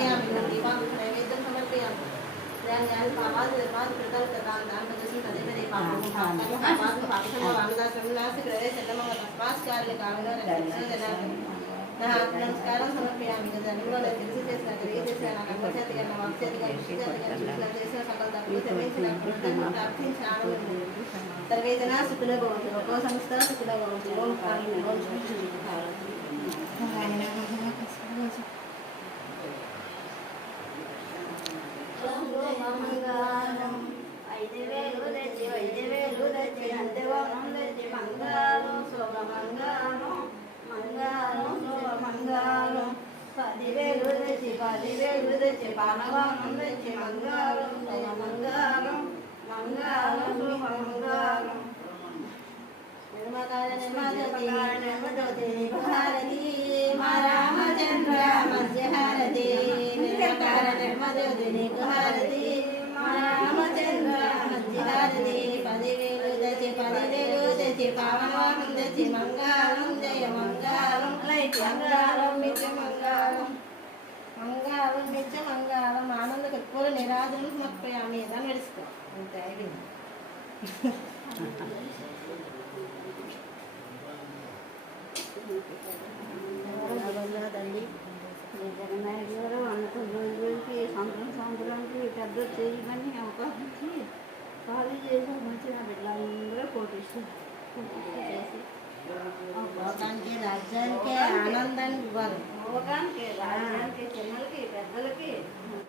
समर्पयामि दीपं नैवेद्यं समर्पयामि ध्यान पावाद पाद प्रदान प्रदान दान प्रदर्शन कदे मेरे पाद पाद वांगदा समनास ग्रहे सदमंग तस्मास कार्य कामना रक्षित जना नमस्कारं समर्पयामि जन्मలో తెలిసి చేసిన క్రియ చేసిన నమ్మకతిగా వాక్యతిగా విషయతిగా చూసిన చేసిన సకల తప్పులు క్షమించిన ప్రార్థించాను సర్వే జనా సుఖినో భవంతు లోకో సమస్త సుఖినో భవంతు ఓం కాళీ ఓం శ్రీ మంగళం ఐదేవేలు తెచ్చి వైద్యవేలు తెచ్చి అంతేవానం తెచ్చి మంగళం శోభమంగళం మంగళం శోభమంగళం 10,000 తెచ్చి 10,000 తెచ్చి పానవానం తెచ్చి మంగళం శోభమంగళం మంగళం శోభమంగళం నిర్మకార నిర్మదతి నిర్మహారతి మా రామచంద్ర మధ్యహారతి నిర్మకార నిర్మదతి నిర్మహారతి మా రామచంద్ర మధ్యహారతి 10,000 తెచ్చి పావనవాహం తెచ్చి మంగళం జయ మంగళం మంగళం నిత్య మంగళం మంగళం నిత్య మంగళం ఆనంద కర్పూర నిరాజనం సమర్పయామి ఇలా నడుచుకో అంతే తల్లి జగన్నాయుడు గారు వంటలు రోజుకి సంవత్సరానికి పెద్ద చేయమని అవకాశం ఖాళీ చేసి మంచిగా బిడ్డలందరూ కోటిస్తారు చేసి లోకానికి రాజ్యానికి ఆనందాన్ని ఇవ్వాలి లోకానికి రాజ్యానికి చిన్నలకి పెద్దలకి